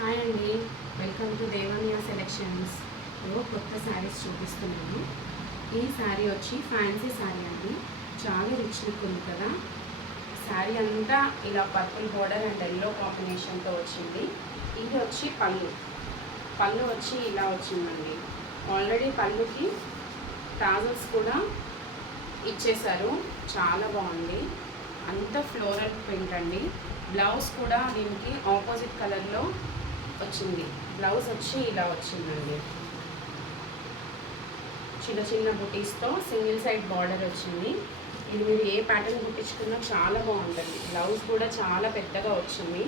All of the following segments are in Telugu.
హాయ్ అండి, వెల్కమ్ టు దేవనియా సెలెక్షన్స్. కొత్త శారీస్ చూపిస్తున్నాను. ఈ శారీ వచ్చి ఫ్యాన్సీ శారీ అండి. చాలా రిచ్ లుక్ ఉంది కదా. శారీ అంతా ఇలా పర్పుల్ బోర్డర్ అండ్ ఎల్లో కాంబినేషన్తో వచ్చింది. ఇది వచ్చి పళ్ళు వచ్చి ఇలా వచ్చిందండి. ఆల్రెడీ పళ్ళుకి టాజల్స్ కూడా ఇచ్చేశారు. చాలా బాగుంది. అంత ఫ్లోరల్ ప్రింట్ అండి. బ్లౌజ్ కూడా దీనికి ఆపోజిట్ కలర్లో వచ్చింది. బ్లౌజ్ వచ్చి ఇలా వచ్చిందండి. చిన్న చిన్న బుటీస్తో సింగిల్ సైడ్ బార్డర్ వచ్చింది. ఇది మీరు ఏ ప్యాటర్న్ కుట్టించుకున్నా చాలా బాగుంటుంది. బ్లౌజ్ కూడా చాలా పెద్దగా వచ్చింది.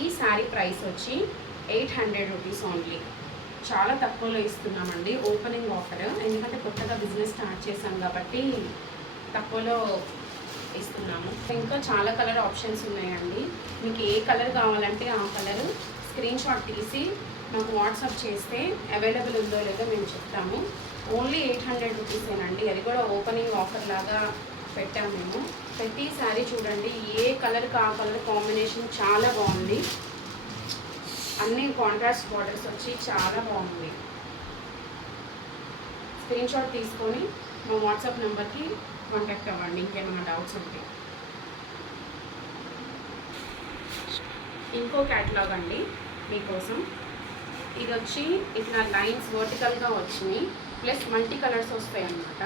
ఈ శారీ ప్రైస్ వచ్చి 800 రూపీస్ ఓన్లీ. చాలా తక్కువలో ఇస్తున్నామండి. ఓపెనింగ్ ఆఫర్, ఎందుకంటే కొత్తగా బిజినెస్ స్టార్ట్ చేసాం కాబట్టి తక్కువలో ఇస్తున్నాము. ఇంకా చాలా కలర్ ఆప్షన్స్ ఉన్నాయండి. మీకు ఏ కలర్ కావాలంటే ఆ కలర్ స్క్రీన్ షాట్ తీసి మాకు వాట్సాప్ చేస్తే అవైలబుల్ ఉందో లేదో మేము చెప్తాము. ఓన్లీ 800 రూపీసేనండి. అది కూడా ఓపెనింగ్ ఆఫర్ లాగా పెట్టాము మేము. ప్రతి శారీ చూడండి, ఏ కలర్కి ఆ కలర్ కాంబినేషన్ చాలా బాగుంది. అన్ని కాంట్రాస్ట్ బార్డర్స్ వచ్చి చాలా బాగుంది. స్క్రీన్ షాట్ తీసుకొని మా వాట్సాప్ నెంబర్కి కాంటాక్ట్ అవ్వండి ఇంకేమైనా డౌట్స్ ఉంటే. ఇంకో క్యాటలాగ్ అండి మీకోసం. ఇది వచ్చి ఇట్లా లైన్స్ వర్టికల్గా వచ్చినాయి, ప్లస్ మల్టీ కలర్స్ వస్తాయి అన్నమాట.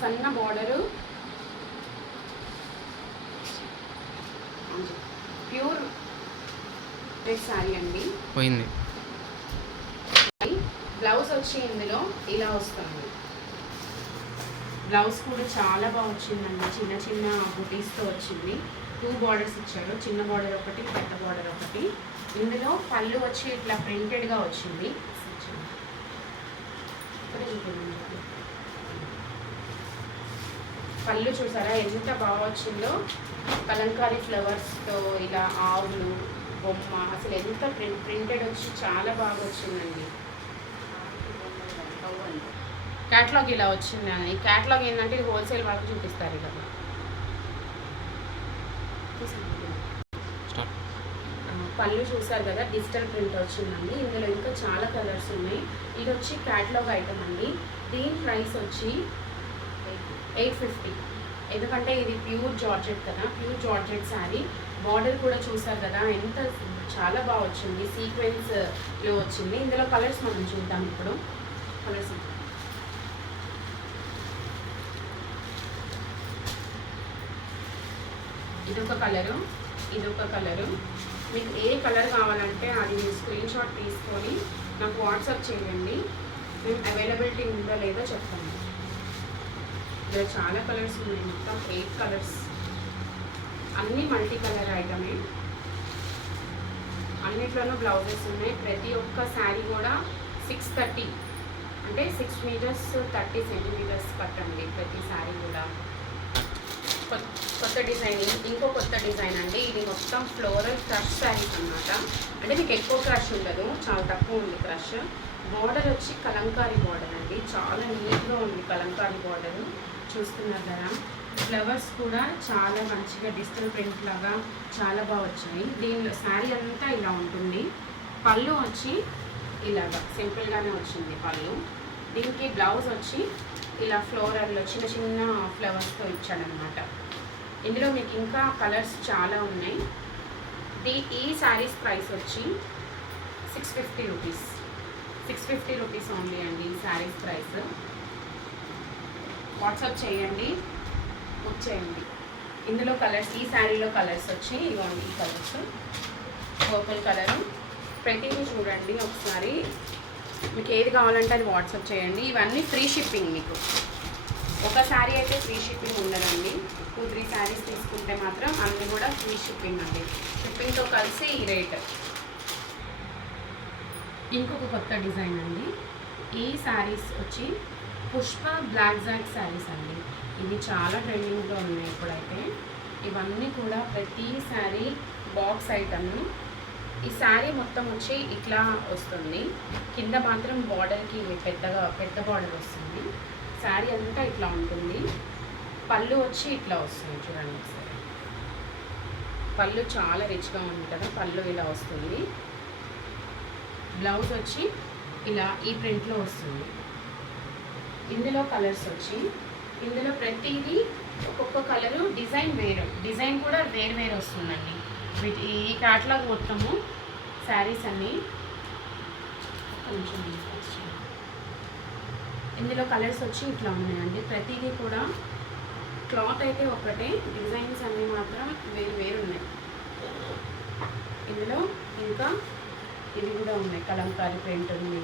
సన్న బార్డరు, ప్యూర్ రెడ్ శారీ అండి. పోయింది. బ్లౌజ్ వచ్చి ఇందులో ఇలా వస్తుంది. బ్లౌజ్ కూడా చాలా బాగా వచ్చిందండి. చిన్న చిన్న బుటీస్తో వచ్చింది. 2 బార్డర్స్ ఇచ్చాడు. చిన్న బార్డర్ ఒకటి, పెద్ద బార్డర్ ఒకటి. ఇందులో పళ్ళు వచ్చి ఇట్లా ప్రింటెడ్గా వచ్చింది. పళ్ళు చూసారా ఎంత బాగా వచ్చిందో. కలంకారీ ఫ్లవర్స్తో ఇలా ఆవులు బొమ్మ, అసలు ఎంత ప్రింటెడ్ వచ్చి చాలా బాగా వచ్చిందండి. క్యాటలాగ్ ఇలా వచ్చింది. ఈ క్యాటలాగ్ ఏంటంటే ఇది హోల్సేల్ వాళ్ళకి చూపిస్తారు కదా. పళ్ళు చూసారు కదా, డిజిటల్ ప్రింట్ వచ్చిందండి. ఇందులో ఇంకా చాలా కలర్స్ ఉన్నాయి. ఇది వచ్చి క్యాటలాగ్ ఐటమ్ అండి. దీని ప్రైస్ వచ్చి 850. ఎందుకంటే ఇది ప్యూర్ జార్జెట్ కదా, ప్యూర్ జార్జెట్ శారీ. బార్డర్ కూడా చూసారు కదా ఎంత చాలా బాగా వచ్చింది. సీక్వెన్స్లో వచ్చింది. ఇందులో కలర్స్ మనం చూద్దాం ఇప్పుడు. కలర్స్ ఇదొక కలరు, ఇదొక కలరు. మీకు ఏ కలర్ కావాలంటే అది మీరు స్క్రీన్ షాట్ తీసుకొని నాకు వాట్సాప్ చేయండి. మేము అవైలబిలిటీ ఉందో లేదో చెప్తాము. ఇక్కడ చాలా కలర్స్ ఉన్నాయి, మొత్తం 8 కలర్స్. అన్నీ మల్టీ కలర్ ఐటమే. అన్నిట్లోనూ బ్లౌజెస్ ఉన్నాయి. ప్రతి ఒక్క శారీ కూడా 630 అంటే 6 మీటర్స్ 30 సెంటీమీటర్స్ కట్టండి ప్రతి శారీ కూడా. కొత్త డిజైన్, ఇంకో కొత్త డిజైన్ అండి. ఇది మొత్తం ఫ్లోరల్ క్రష్ శారీస్ అన్నమాట. అంటే మీకు ఎక్కువ క్రష్ ఉండదు, చాలా తక్కువ ఉంది క్రష్. బార్డర్ వచ్చి కలంకారీ బార్డర్ అండి. చాలా నీట్గా ఉంది కలంకారీ బార్డర్. చూస్తున్నారు కదా. ఫ్లవర్స్ కూడా చాలా మంచిగా డిజిటల్ ప్రింట్ లాగా చాలా బాగా వచ్చాయి. దీనిలో శారీ అంతా ఇలా ఉంటుంది. పళ్ళు వచ్చి ఇలాగా సింపుల్గానే వచ్చింది పళ్ళు. దీనికి బ్లౌజ్ వచ్చి ఇలా ఫ్లోరల్లో చిన్న చిన్న ఫ్లవర్స్తో ఇచ్చాడనమాట. ఇందులో మీకు ఇంకా కలర్స్ చాలా ఉన్నాయి. ఈ శారీస్ ప్రైస్ వచ్చి 650 రూపీస్. 650 రూపీస్ ఓన్లీ అండి ఈ శారీస్ ప్రైస్. వాట్సాప్ చేయండి, బుక్ చేయండి. ఇందులో కలర్స్, ఈ శారీలో కలర్స్ వచ్చి ఇవ్వండి. ఈ కలర్స్ పర్పుల్ కలరు. ప్రతిదీ చూడండి ఒకసారి. మీకు ఏది కావాలంటే అది వాట్సాప్ చేయండి. ఇవన్నీ ఫ్రీ షిప్పింగ్. మీకు ఒక శారీ అయితే ఫ్రీ షిప్పింగ్ ఉండదండి. 2-3 శారీస్ తీసుకుంటే మాత్రం అన్నీ కూడా ఫ్రీ షిప్పింగ్ అండి. షిప్పింగ్తో కలిసి ఈ రేట్. ఇంకొక కొత్త డిజైన్ అండి. ఈ శారీస్ వచ్చి పుష్ప బ్లాక్ జాక్ శారీస్ అండి. ఇవి చాలా ట్రెండింగ్లో ఉన్నాయి ఇప్పుడైతే. ఇవన్నీ కూడా ప్రతి శారీ బాక్స్ ఐటమ్. ఈ శారీ మొత్తం వచ్చి ఇట్లా వస్తుంది. కింద మాత్రం బార్డర్కి పెద్ద బార్డర్ వస్తుంది. శారీ అంతా ఇట్లా ఉంటుంది. పళ్ళు వచ్చి ఇట్లా వస్తుంది చూడండి ఒకసారి. పళ్ళు చాలా రిచ్గా ఉంది కదా, పళ్ళు ఇలా వస్తుంది. బ్లౌజ్ వచ్చి ఇలా ఈ ప్రింట్లో వస్తుంది. ఇందులో కలర్స్ వచ్చి ఇందులో ప్రతిదీ ఒక్కొక్క కలరు డిజైన్ కూడా వేరు వస్తుందండి. ఈ క్యాటలాగ్ మొత్తము శారీస్ అన్నీ కొంచెం ఇందులో కలర్స్ వచ్చి ఇట్లా ఉన్నాయండి. ప్రతిదీ కూడా క్లాత్ అయితే ఒకటే, డిజైన్స్ అన్నీ మాత్రం వేరు ఉన్నాయి. ఇందులో ఇంకా ఇవి కూడా ఉన్నాయి, కలంకారీ ప్రింట్ ఉంది.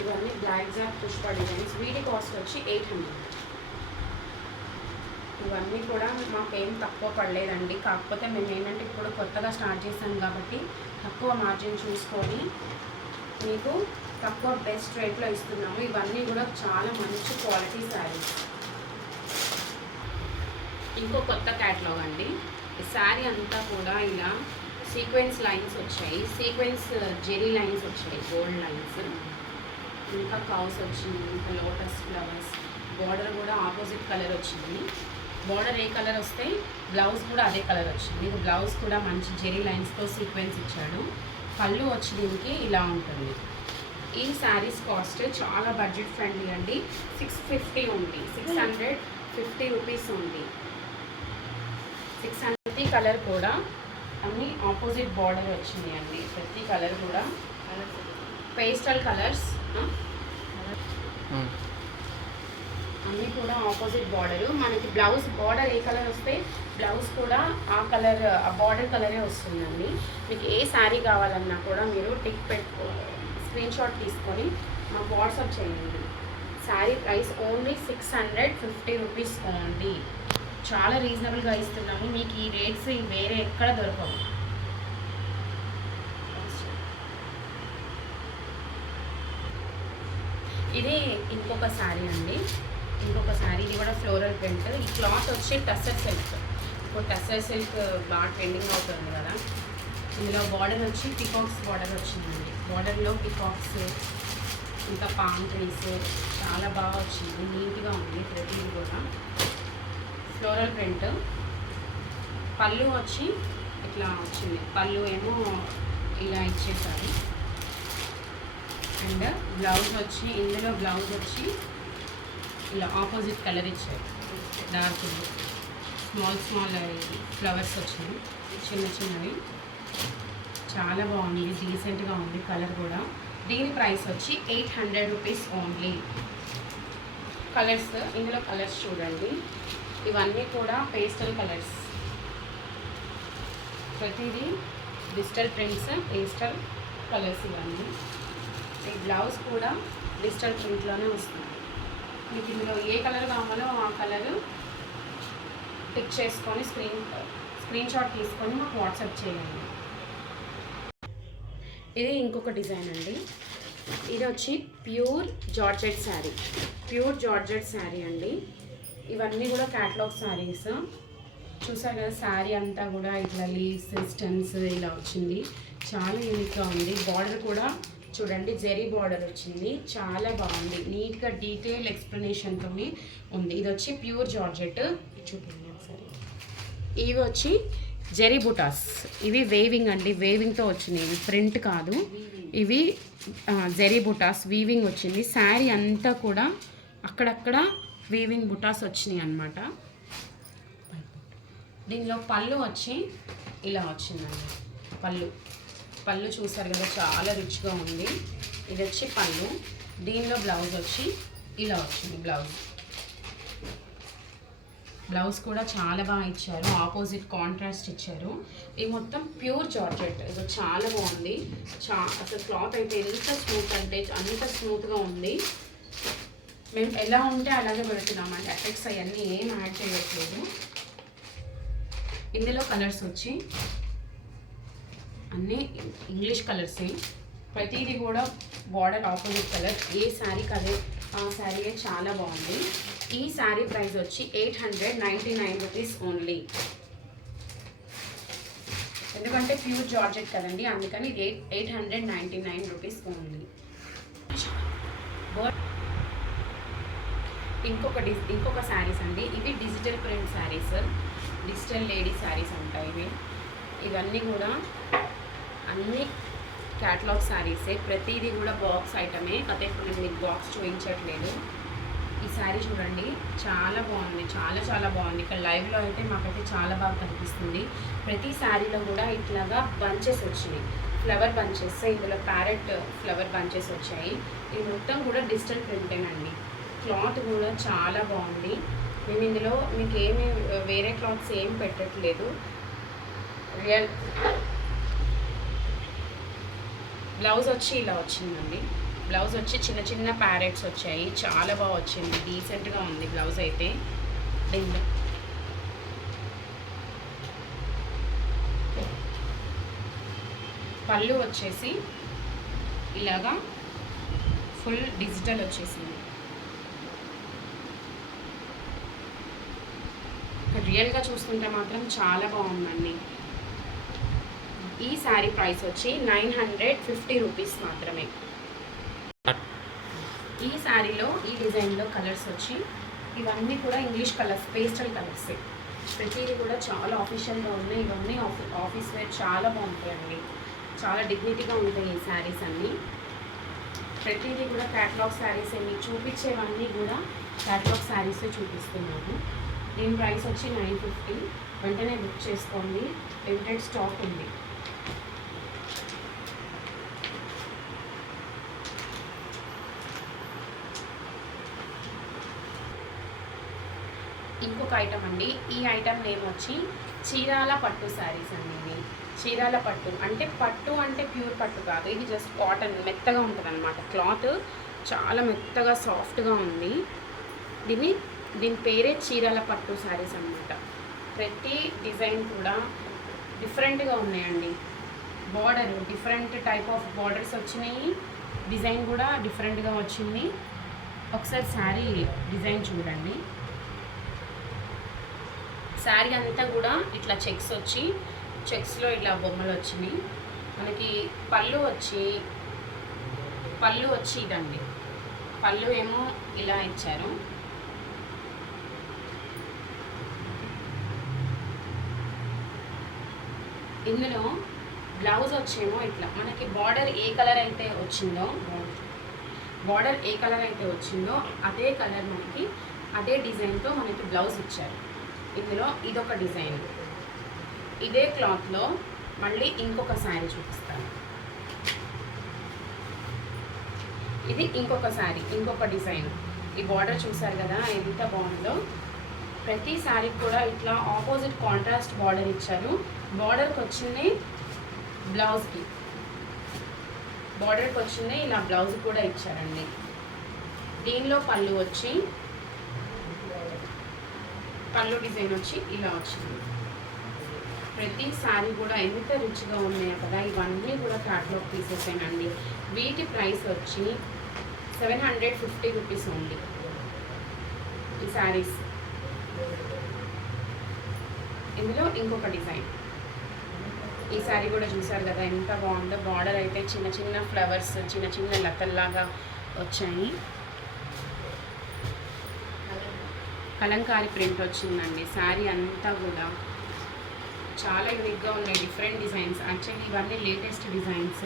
ఇవన్నీ బ్లాక్ జాక్ పుష్ప డిజైన్స్. వీటి కాస్ట్ వచ్చి 800. ఇవన్నీ కూడా మాకేం తక్కువ పడలేదండి. కాకపోతే మేము ఏంటంటే ఇప్పుడు కొత్తగా స్టార్ట్ చేసాం కాబట్టి తక్కువ మార్జిన్ చూసుకొని మీకు తక్కువ బెస్ట్ రేట్లో ఇస్తున్నాము. ఇవన్నీ కూడా చాలా మంచి క్వాలిటీ శారీస్. ఇంకో కొత్త క్యాటలాగ్ అండి. ఈ శారీ అంతా కూడా ఇలా సీక్వెన్స్ లైన్స్ వచ్చాయి, సీక్వెన్స్ జెరీ లైన్స్ వచ్చాయి, గోల్డ్ లైన్స్. ఇంకా కౌస్ వచ్చింది, ఇంకా లోటస్ ఫ్లవర్స్. బార్డర్ కూడా ఆపోజిట్ కలర్ వచ్చింది. బార్డర్ ఏ కలర్ వస్తే బ్లౌజ్ కూడా అదే కలర్ వచ్చింది. ఇది బ్లౌజ్ కూడా మంచి జెరీ లైన్స్తో సీక్వెన్స్ ఇచ్చాడు. పళ్ళు వచ్చి దీనికి ఇలా ఉంటుంది. ఈ శారీస్ కాస్ట్ చాలా బడ్జెట్ ఫ్రెండ్లీ అండి. 650 ఉంది, 650 రూపీస్ ఉంది. 600 కలర్ కూడా అన్ని ఆపోజిట్ బార్డర్ వచ్చింది అండి. ప్రతి కలర్ కూడా పేస్టల్ కలర్స్ అన్నీ కూడా ఆపోజిట్ బార్డరు. మనకి బ్లౌజ్ బార్డర్ ఏ కలర్ వస్తే బ్లౌజ్ కూడా ఆ కలర్, ఆ బార్డర్ కలరే వస్తుందండి. మీకు ఏ శారీ కావాలన్నా కూడా మీరు స్క్రీన్ షాట్ తీసుకొని మాకు వాట్సాప్ చేయండి. Sari price only 650 rupees only. చాలా రీజనబుల్గా ఇస్తున్నాము. మీకు ఈ రేట్స్ వేరే ఎక్కడ దొరకవు. ఇది ఇంకొక శారీ అండి. ఇంకొక శారీ, ఇది కూడా ఫ్లోరల్ ప్రింట్. ఈ క్లాత్ వచ్చి టస్సర్ సిల్క్. ఇప్పుడు టస్సర్ సిల్క్ బాగా ట్రెండింగ్ అవుతుంది కదా. ఇందులో బార్డర్ వచ్చి పికాక్స్ బార్డర్ వచ్చిందండి. బార్డర్లో పికాక్స్ ఇంకా పామ్ ట్రీస్ చాలా బాగా వచ్చింది. నీట్గా ఉంది ప్రతిదీ కూడా. Floral print. పళ్ళు వచ్చి ఇట్లా వచ్చింది. పళ్ళు ఏమో ఇలా ఇచ్చేసారు. అండ్ బ్లౌజ్ వచ్చి ఇందులో బ్లౌజ్ వచ్చి ఇలా ఆపోజిట్ కలర్ ఇచ్చారు. డార్క్ స్మాల్ ఫ్లవర్స్ వచ్చినాయి, చిన్నవి. చాలా బాగుంది, డీసెంట్గా ఉంది కలర్ కూడా. దీని ప్రైస్ వచ్చి 800 రూపీస్ ఓన్లీ. కలర్స్, ఇందులో కలర్స్ చూడండి. ఇవన్నీ కూడా పేస్టల్ కలర్స్. ప్రతిదీ డిజిటల్ ప్రింట్స్, పేస్టల్ కలర్స్ ఇవన్నీ. ఈ బ్లౌజ్ కూడా డిజిటల్ ప్రింట్లోనే వస్తుంది. మీకు ఇందులో ఏ కలర్ కావాలో ఆ కలర్ పిక్ చేసుకొని స్క్రీన్ షాట్ తీసుకొని మాకు వాట్సాప్ చేయండి. ఇది ఇంకొక డిజైన్ అండి. ఇది వచ్చి ప్యూర్ జార్జెట్ శారీ అండి. ఇవన్నీ కూడా క్యాటలాగ్ శారీస్. చూసారు కదా, శారీ అంతా కూడా ఇట్లా లీవ్స్, స్టెమ్స్ ఇలా వచ్చింది. చాలా యూనిక్గా ఉంది. బార్డర్ కూడా చూడండి, జెరీ బార్డర్ వచ్చింది. చాలా బాగుంది, నీట్గా డీటెయిల్ ఎక్స్ప్లెనేషన్తో ఉంది. ఇది వచ్చి ప్యూర్ జార్జెట్. చూడండి ఒకసారి. ఇవి వచ్చి జెరీ బుటాస్. ఇవి వేవింగ్ అండి, వేవింగ్తో వచ్చినాయి. ఇవి ప్రింట్ కాదు, ఇవి జెరీ బుటాస్ వీవింగ్ వచ్చింది. శారీ అంతా కూడా అక్కడక్కడ వీవింగ్ బుటాస్ వచ్చినాయి అన్నమాట. దీనిలో పళ్ళు వచ్చి ఇలా వచ్చిందండి. పళ్ళు చూసారు కదా, చాలా రిచ్గా ఉంది. ఇది వచ్చి పళ్ళు. దీనిలో బ్లౌజ్ వచ్చి ఇలా వచ్చింది. బ్లౌజ్ కూడా చాలా బాగా ఇచ్చారు, ఆపోజిట్ కాంట్రాస్ట్ ఇచ్చారు. ఇది మొత్తం ప్యూర్ జార్జెట్. ఇది చాలా బాగుంది. అసలు క్లాత్ అయితే ఎంత స్మూత్ అంటే అంత స్మూత్గా ఉంది. మేము ఎలా ఉంటే అలాగే పెడుతున్నామండి. ఎఫెక్ట్స్ అవన్నీ ఏం యాడ్ చేయట్లేదు. ఇందులో కలర్స్ వచ్చి అన్నీ ఇంగ్లీష్ కలర్సే. ప్రతిదీ కూడా బార్డర్ ఆపోజిట్ కలర్. ఏ శారీకి అదే ఆ శారీయే చాలా బాగుంది. ఈ శారీ ప్రైస్ వచ్చి 899 రూపీస్ ఓన్లీ. ఎందుకంటే ప్యూర్ జార్జెట్ కదండి, అందుకని 899 రూపీస్ ఓన్లీ. ఇంకొక శారీస్ అండి. ఇవి digital print saris, digital lady saris ఉంటాయి ఇవన్నీ కూడా అన్ని క్యాటలాగ్ శారీసే. ప్రతిదీ కూడా బాక్స్ ఐటమే. అయితే ఇప్పుడు నేను మీకు బాక్స్ చూపించట్లేదు. ఈ శారీ చూడండి, చాలా బాగుంది, చాలా చాలా బాగుంది. ఇక్కడ లైవ్లో అయితే మాకైతే చాలా బాగా కనిపిస్తుంది. ప్రతి శారీలో కూడా ఇట్లాగా బంచెస్ వచ్చినాయి, ఫ్లవర్ బంచెస్. ఇందులో ప్యారెట్ ఫ్లవర్ బంచెస్ వచ్చాయి. ఇది మొత్తం కూడా డిజిటల్ ప్రింటేనండి. క్లాత్ కూడా చాలా బాగుంది. మేము ఇందులో మీకు ఏమి వేరే క్లాత్స్ ఏం పెట్టట్లేదు. రియల్ బ్లౌజ్ వచ్చి ఇలా వచ్చిందండి. బ్లౌజ్ వచ్చి చిన్న చిన్న ప్యారెట్స్ వచ్చాయి. చాలా బాగా వచ్చింది, డీసెంట్గా ఉంది బ్లౌజ్ అయితే. పళ్ళు వచ్చేసి ఇలాగా ఫుల్ డిజిటల్ వచ్చేసింది. రియల్గా చూస్తుంటే మాత్రం చాలా బాగుందండి. ఈ శారీ ప్రైస్ వచ్చి 950 రూపీస్ మాత్రమే. ఈ శారీలో ఈ డిజైన్లో కలర్స్ వచ్చి ఇవన్నీ కూడా ఇంగ్లీష్ కలర్స్, పేస్టల్ కలర్స్. ప్రతిదీ కూడా చాలా ఆఫీషియల్గా ఉన్నాయి. ఇవన్నీ ఆఫీస్ వేర్ చాలా బాగుంటాయండి, చాలా డిగ్నిటీగా ఉంటాయి ఈ శారీస్ అన్నీ. ప్రతిదీ కూడా క్యాటలాగ్ శారీస్. మీకు చూపించేవన్నీ కూడా క్యాటలాగ్ శారీసే చూపిస్తున్నాను. దీని ప్రైస్ వచ్చి 950. వెంటనే బుక్ చేసుకోండి, లిమిటెడ్ స్టాక్ ఉంది. ఇంకొక ఐటమ్ అండి. ఈ ఐటమ్ నేమ్ వచ్చి చీరాల పట్టు శారీస్ అండి. ఇవి చీరాల పట్టు అంటే ప్యూర్ పట్టు కాదు, ఇది జస్ట్ కాటన్, మెత్తగా ఉంటుంది అనమాట. క్లాత్ చాలా మెత్తగా సాఫ్ట్గా ఉంది. దీని పేరే చీరాల పట్టు శారీస్ అనమాట. ప్రతి డిజైన్ కూడా డిఫరెంట్గా ఉన్నాయండి. Border different type of borders వచ్చినాయి. డిజైన్ కూడా డిఫరెంట్గా వచ్చింది. ఒకసారి శారీ డిజైన్ చూడండి. శారీ అంతా కూడా ఇట్లా చెక్స్ వచ్చి, చెక్స్లో ఇట్లా బొమ్మలు వచ్చినాయి. మనకి పళ్ళు వచ్చి ఇదండి. పళ్ళు ఏమో ఇలా ఇచ్చారు. ఇందులో బ్లౌజ్ వచ్చేమో ఇట్లా మనకి బార్డర్ ఏ కలర్ అయితే వచ్చిందో అదే కలర్ మనకి అదే డిజైన్తో మనకి బ్లౌజ్ ఇచ్చారు. ఇందులో ఇదొక డిజైన్. ఇదే క్లాత్లో మళ్ళీ ఇంకొక శారీ చూపిస్తాను. ఇది ఇంకొక శారీ, ఇంకొక డిజైన్. ఈ బార్డర్ చూసారు కదా ఎంత బాగుందో. ప్రతి శారీకి కూడా ఇట్లా ఆపోజిట్ కాంట్రాస్ట్ బార్డర్ ఇచ్చారు. బార్డర్కి వచ్చింది ఇలా బ్లౌజ్ కూడా ఇచ్చారండి. దీనిలో పళ్ళు డిజైన్ వచ్చి ఇలా వచ్చింది. ప్రతి శారీ కూడా ఎంత రిచ్గా ఉన్నాయో కదా. ఇవన్నీ కూడా క్యాటలాగ్ పీసెసేనండి. వీటి ప్రైస్ వచ్చి 750 రూపీస్ ఉంది ఈ శారీస్. ఇందులో ఇంకొక డిజైన్. ఈ శారీ కూడా చూసారు కదా ఎంత బాగుందో. బార్డర్ అయితే చిన్న చిన్న ఫ్లవర్స్, చిన్న చిన్న లతల్లాగా వచ్చాయి. కలంకారీ ప్రింట్ వచ్చిందండి. శారీ అంతా కూడా చాలా యూనిక్గా ఉన్నాయి, డిఫరెంట్ డిజైన్స్. యాక్చువల్లీ ఇవన్నీ లేటెస్ట్ డిజైన్స్,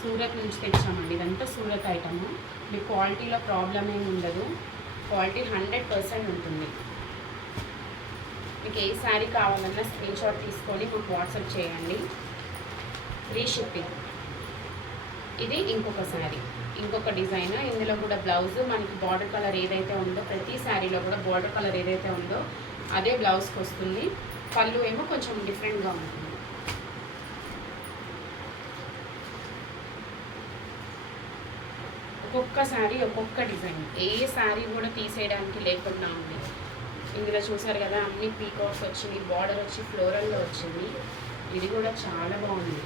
సూరత్ నుంచి తెచ్చామండి. ఇదంతా సూరత్ ఐటము. మీకు క్వాలిటీలో ప్రాబ్లం ఏమి ఉండదు, క్వాలిటీ 100% ఉంటుంది. మీకు ఏ శారీ కావాలన్నా స్క్రీన్ షాట్ తీసుకొని మాకు వాట్సాప్ చేయండి, ఫ్రీ షిప్పింగ్. ఇది ఇంకొక శారీ, ఇంకొక డిజైన్. ఇందులో కూడా బ్లౌజ్ మనకి బార్డర్ కలర్ ఏదైతే ఉందో, ప్రతి శారీలో కూడా బార్డర్ కలర్ ఏదైతే ఉందో అదే బ్లౌజ్కి వస్తుంది. పళ్ళు ఏమో కొంచెం డిఫరెంట్గా ఉంటుంది. ఒక్కొక్క శారీ ఒక్కొక్క డిజైన్, ఏ శారీ కూడా తీసేయడానికి లేకుండా ఉంది. ఇందులో చూసారు కదా అన్ని పీకాక్స్ వచ్చింది, బార్డర్ వచ్చి ఫ్లోరల్లో వచ్చింది. ఇది కూడా చాలా బాగుంది.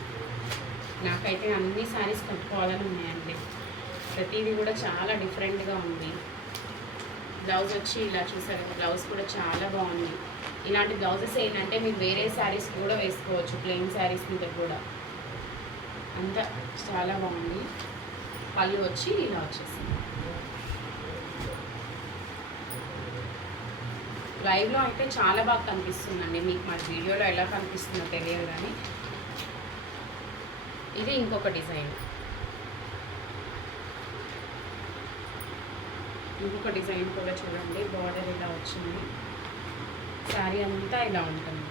నాకైతే అన్ని శారీస్ కట్టుకోవాలని ఉన్నాయండి. ప్రతిదీ కూడా చాలా డిఫరెంట్గా ఉంది. బ్లౌజ్ వచ్చి ఇలా చూసారు కదా, బ్లౌజ్ కూడా చాలా బాగుంది. ఇలాంటి బ్లౌజెస్ ఏంటంటే మీరు వేరే శారీస్ కూడా వేసుకోవచ్చు, ప్లెయిన్ శారీస్ మీద కూడా. అంతా చాలా బాగుంది. పళ్ళు వచ్చి ఇలా వచ్చేసింది. లైవ్లో అయితే చాలా బాగా కనిపిస్తుందండి, మీకు మరి వీడియోలో ఎలా కనిపిస్తుందో తెలియదు కానీ. ఇది ఇంకొక డిజైన్, ఇంకొక డిజైన్ కూడా చూడండి. బార్డర్ ఇలా వచ్చింది, శారీ అంతా ఇలా ఉంటుంది.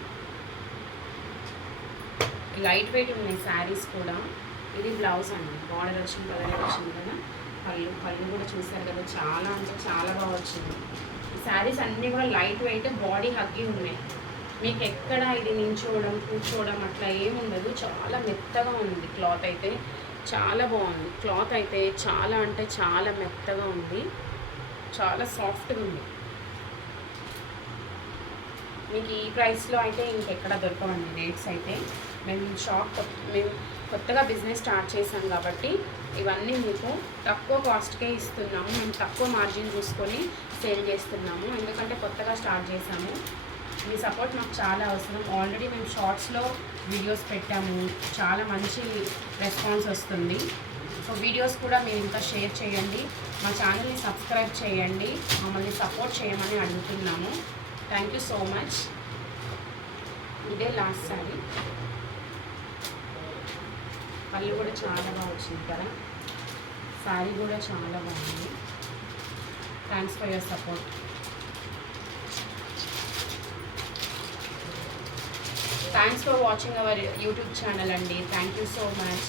లైట్ వెయిట్ ఉన్నాయి శారీస్ కూడా. ఇది బ్లౌజ్ అండి, బార్డర్ వచ్చింది, కలర్ వచ్చింది కదా. పళ్ళు కూడా చూసారు కదా, చాలా అంటే చాలా బాగా వచ్చింది. ఈ శారీస్ అన్నీ కూడా లైట్ వెయిట్, బాడీ హగ్గి ఉన్నాయి. మీకు ఎక్కడ ఇది నించోవడం కూర్చోవడం అట్లా ఏముండదు, చాలా మెత్తగా ఉంది. క్లాత్ అయితే చాలా బాగుంది, క్లాత్ అయితే చాలా అంటే చాలా మెత్తగా ఉంది, చాలా సాఫ్ట్గా ఉంది. మీకు ఈ ప్రైస్లో అయితే ఇంకెక్కడ దొరకవండి రేట్స్ అయితే. మేము కొత్తగా బిజినెస్ స్టార్ట్ చేసాం కాబట్టి ఇవన్నీ మీకు తక్కువ కాస్ట్కే ఇస్తున్నాము. మేము తక్కువ మార్జిన్ చూసుకొని సేల్ చేస్తున్నాము, ఎందుకంటే కొత్తగా స్టార్ట్ చేసాము. మీ సపోర్ట్ మాకు చాలా అవసరం. ఆల్రెడీ మేము షార్ట్స్లో వీడియోస్ పెట్టాము, చాలా మంచి రెస్పాన్స్ వస్తుంది. సో వీడియోస్ కూడా మీరు ఇంకా షేర్ చేయండి, మా ఛానల్ని సబ్స్క్రైబ్ చేయండి, మమ్మల్ని సపోర్ట్ చేయమని అడుగుతున్నాము. Thank you so much. ఇదే లాస్ట్ శారీ. పళ్ళు కూడా చాలా బాగా వచ్చింది కదా, శారీ కూడా చాలా బాగుంది. Thanks for your support. Thanks for watching our YouTube channel అండి. Thank you so much.